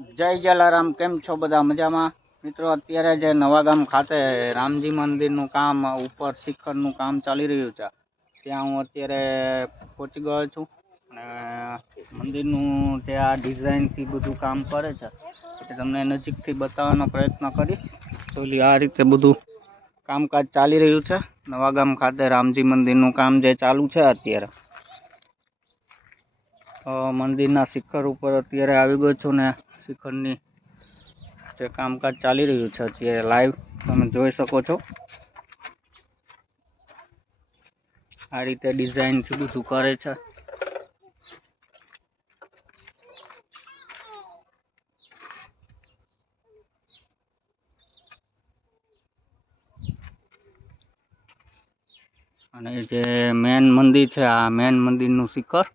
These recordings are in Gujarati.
જય જલારામ, કેમ છો બધા મજામાં? મિત્રો, અત્યારે જે નવાગામ ખાતે રામજી મંદિરનું કામ, ઉપર શિખરનું કામ ચાલી રહ્યું છે. ત્યાં હું અત્યારે પહોંચી ગયો છું. અને મંદિરનું જે આ ડિઝાઇનથી બધું કામ કરે છે, એ તમને નજીકથી બતાવવાનો પ્રયત્ન કરીશ. તો આ રીતે બધું કામકાજ ચાલી રહ્યું છે. નવાગામ ખાતે રામજી મંદિરનું કામ જે ચાલુ છે અત્યારે. મંદિરના શિખર ઉપર અત્યારે આવી ગયો છું ને શિખરની જે કામકાજ ચાલી રહ્યું છે, અત્યારે લાઈવ તમે જોઈ શકો છો. આ રીતે ડિઝાઇનથી બધું કરે છે. અને જે મેન મંદિર છે, આ મેન મંદિરનું શિખર,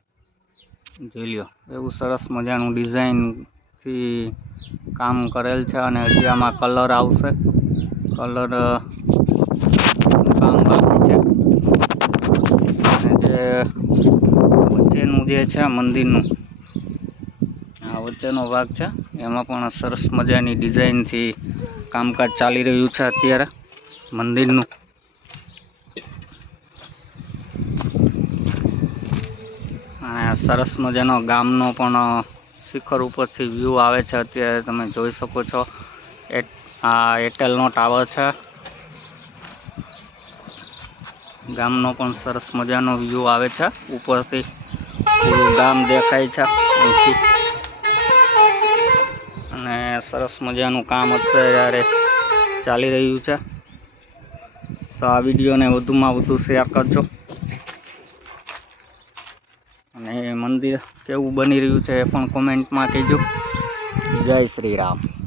જોઈ લ્યો, એવું સરસ મજાનું ડિઝાઇનથી કામ કરેલ છે અને હજી આમાં કલર આવશે. કલર કામ બાકી છે. અને જે વચ્ચેનું જે છે મંદિરનું, આ વચ્ચેનો ભાગ છે, એમાં પણ સરસ મજાની ડિઝાઇનથી કામકાજ ચાલી રહ્યું છે અત્યારે મંદિરનું. અને સરસ મજાનો ગામનો પણ શિખર ઉપરથી વ્યૂ આવે છે. અત્યારે તમે જોઈ શકો છો. એ આ એરટેલનો ટાવર છે. ગામનો પણ સરસ મજાનો વ્યૂ આવે છે. ઉપરથી પૂરું ગામ દેખાય છે. અહીંથી. અને સરસ મજાનું કામ અત્યારે ચાલી રહ્યું છે. તો આ વિડીયોને વધુમાં વધુ શેર કરજો. અને મંદિર કેવું બની રહ્યું છે એ પણ કોમેન્ટમાં કહેજો. જય શ્રી રામ.